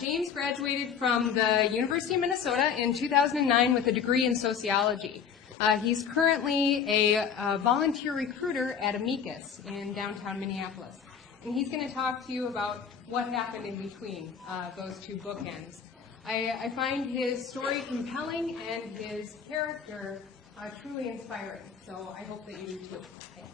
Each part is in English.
James graduated from the University of Minnesota in 2009 with a degree in sociology. He's currently a volunteer recruiter at Amicus in downtown Minneapolis. And he's going to talk to you about what happened in between those two bookends. I find his story compelling and his character truly inspiring. So I hope that you do too. Thanks.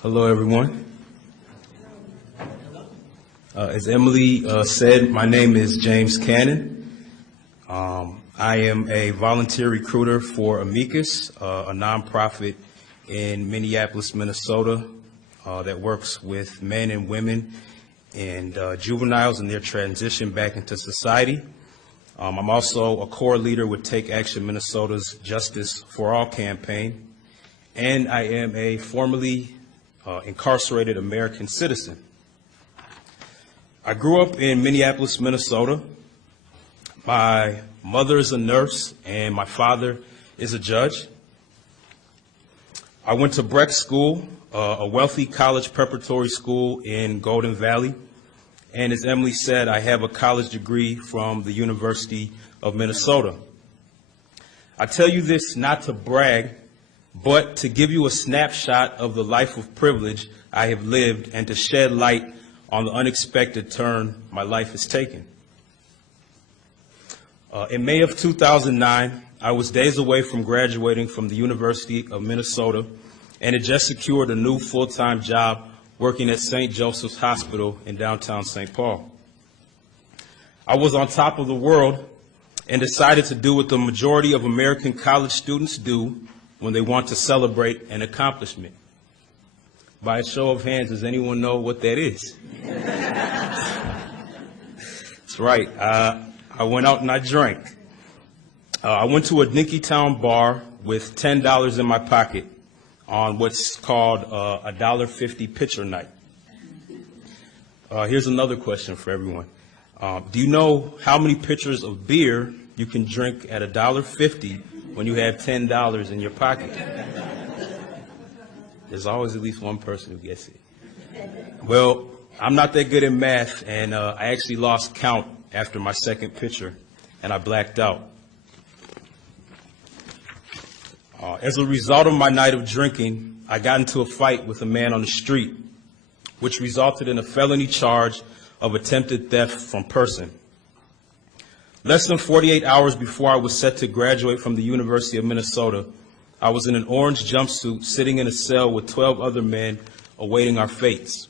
Hello, everyone. As Emily said, my name is James Cannon. I am a volunteer recruiter for Amicus, a nonprofit in Minneapolis, Minnesota, that works with men and women and juveniles in their transition back into society. I'm also a core leader with Take Action Minnesota's Justice for All campaign, and I am a formerly incarcerated American citizen. I grew up in Minneapolis, Minnesota. My mother is a nurse and my father is a judge. I went to Breck School, a wealthy college preparatory school in Golden Valley. And as Emily said, I have a college degree from the University of Minnesota. I tell you this not to brag, but to give you a snapshot of the life of privilege I have lived and to shed light on the unexpected turn my life has taken. In May of 2009, I was days away from graduating from the University of Minnesota and had just secured a new full-time job working at St. Joseph's Hospital in downtown St. Paul. I was on top of the world and decided to do what the majority of American college students do when they want to celebrate an accomplishment. By a show of hands, does anyone know what that is? That's right. I went out and I drank. I went to a Dinkytown bar with $10 in my pocket on what's called a $1.50 pitcher night. Here's another question for everyone. Do you know how many pitchers of beer you can drink at $1.50 when you have $10 in your pocket? There's always at least one person who gets it. Well, I'm not that good at math, and I actually lost count after my second pitcher, and I blacked out. As a result of my night of drinking, I got into a fight with a man on the street, which resulted in a felony charge of attempted theft from person. Less than 48 hours before I was set to graduate from the University of Minnesota, I was in an orange jumpsuit sitting in a cell with 12 other men awaiting our fates.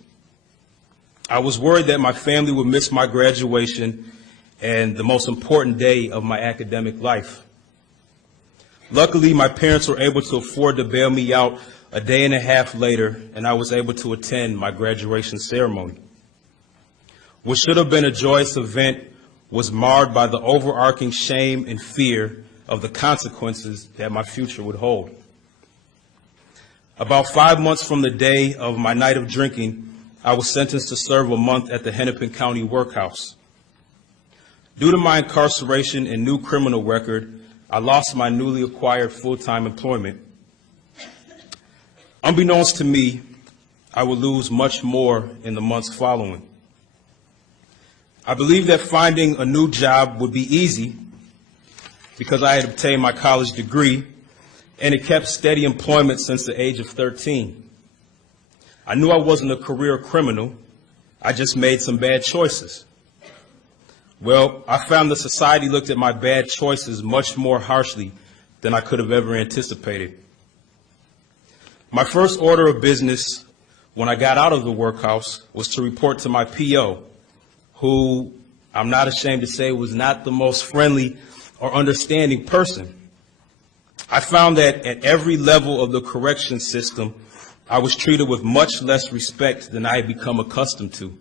I was worried that my family would miss my graduation and the most important day of my academic life. Luckily, my parents were able to afford to bail me out a day and a half later, and I was able to attend my graduation ceremony. What should have been a joyous event was marred by the overarching shame and fear of the consequences that my future would hold. About 5 months from the day of my night of drinking, I was sentenced to serve a month at the Hennepin County Workhouse. Due to my incarceration and new criminal record, I lost my newly acquired full-time employment. Unbeknownst to me, I would lose much more in the months following. I believed that finding a new job would be easy because I had obtained my college degree and had kept steady employment since the age of 13. I knew I wasn't a career criminal. I just made some bad choices. Well, I found that society looked at my bad choices much more harshly than I could have ever anticipated. My first order of business when I got out of the workhouse was to report to my PO, who I'm not ashamed to say was not the most friendly or understanding person. I found that at every level of the correction system, I was treated with much less respect than I had become accustomed to.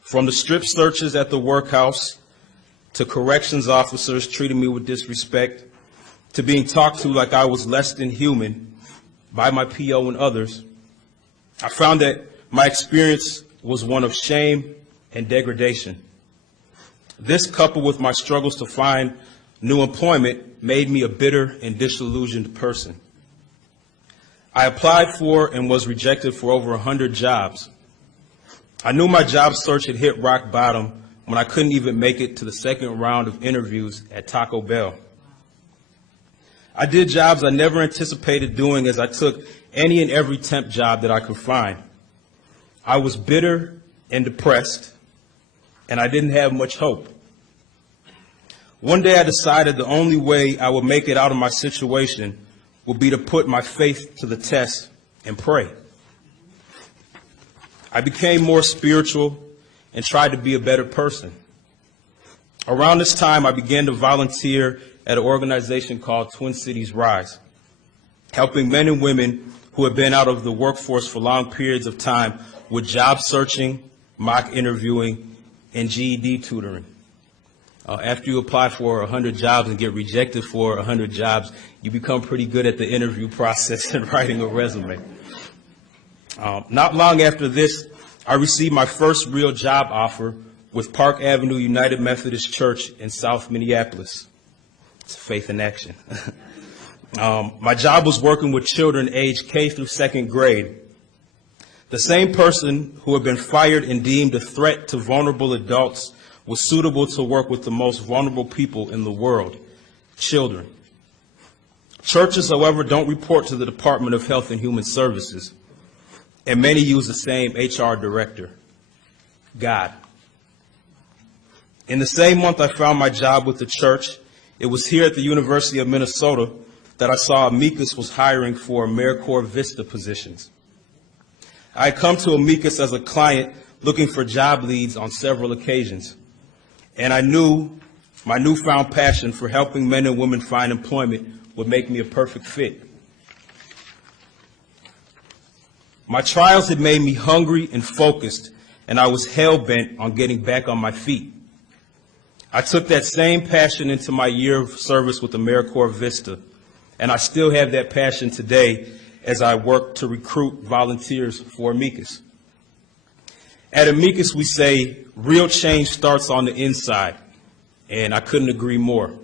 From the strip searches at the workhouse, to corrections officers treating me with disrespect, to being talked to like I was less than human by my PO and others, I found that my experience was one of shame and degradation. This, coupled with my struggles to find new employment, made me a bitter and disillusioned person. I applied for and was rejected for over 100 jobs. I knew my job search had hit rock bottom when I couldn't even make it to the second round of interviews at Taco Bell. I did jobs I never anticipated doing as I took any and every temp job that I could find. I was bitter and depressed, and I didn't have much hope. One day I decided the only way I would make it out of my situation would be to put my faith to the test and pray. I became more spiritual and tried to be a better person. Around this time, I began to volunteer at an organization called Twin Cities Rise, helping men and women who had been out of the workforce for long periods of time with job searching, mock interviewing, and GED tutoring. After you apply for 100 jobs and get rejected for 100 jobs, you become pretty good at the interview process and writing a resume. Not long after this, I received my first real job offer with Park Avenue United Methodist Church in South Minneapolis. It's faith in action. My job was working with children aged K through second grade. The same person who had been fired and deemed a threat to vulnerable adults was suitable to work with the most vulnerable people in the world, children. Churches, however, don't report to the Department of Health and Human Services, and many use the same HR director, God. In the same month I found my job with the church, it was here at the University of Minnesota that I saw Amicus was hiring for AmeriCorps Vista positions. I had come to Amicus as a client looking for job leads on several occasions, and I knew my newfound passion for helping men and women find employment would make me a perfect fit. My trials had made me hungry and focused, and I was hell-bent on getting back on my feet. I took that same passion into my year of service with AmeriCorps Vista, and I still have that passion today as I work to recruit volunteers for Amicus. At Amicus, we say real change starts on the inside, and I couldn't agree more.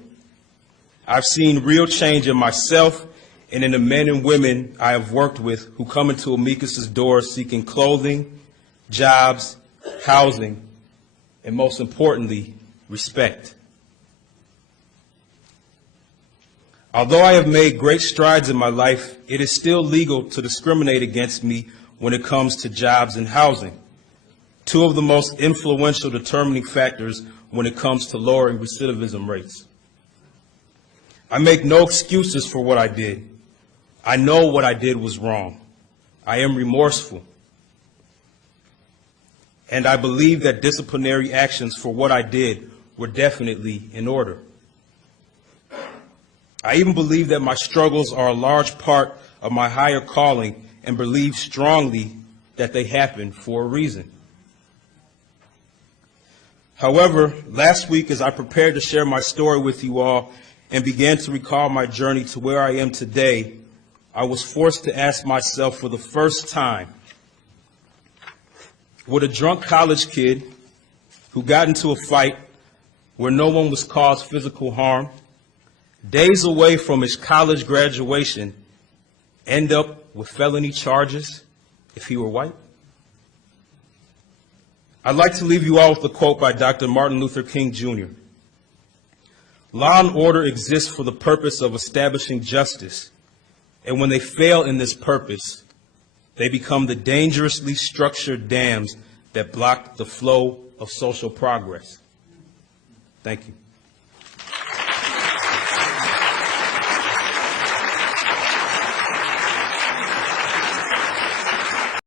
I've seen real change in myself and in the men and women I have worked with who come into Amicus's doors seeking clothing, jobs, housing, and most importantly, respect. Although I have made great strides in my life, it is still legal to discriminate against me when it comes to jobs and housing, two of the most influential determining factors when it comes to lowering recidivism rates. I make no excuses for what I did. I know what I did was wrong. I am remorseful. And I believe that disciplinary actions for what I did were definitely in order. I even believe that my struggles are a large part of my higher calling and believe strongly that they happen for a reason. However, last week as I prepared to share my story with you all and began to recall my journey to where I am today, I was forced to ask myself for the first time, would a drunk college kid who got into a fight where no one was caused physical harm, days away from his college graduation, end up with felony charges if he were white? I'd like to leave you all with a quote by Dr. Martin Luther King, Jr. Law and order exists for the purpose of establishing justice, and when they fail in this purpose, they become the dangerously structured dams that block the flow of social progress. Thank you.